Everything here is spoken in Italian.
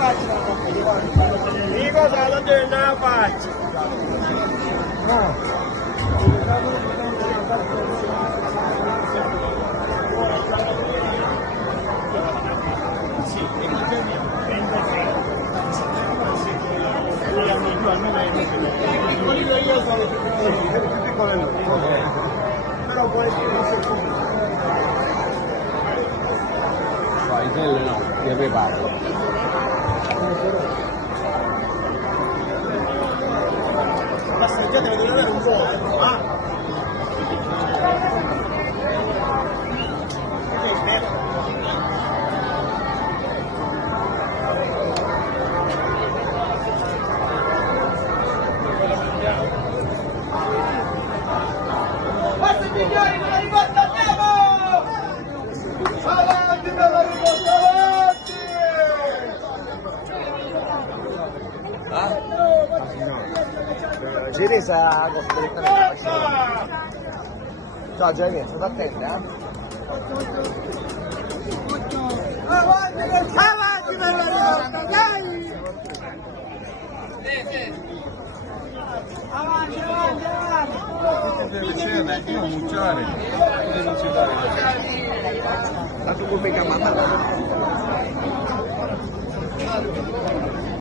Di cosa la gente non la faccia? Io sono più piccolo però poi i tele no, li preparo. passeggiate deve avere un po', Signori, non la riportiamo! Avanti per la riporta, avanti! Ci resa direttamente. Ciao Gianni, state attenti, Avanti per la riporta, dai! Avanti, avanti, avanti! Io mucciare. Tanto come chiamata.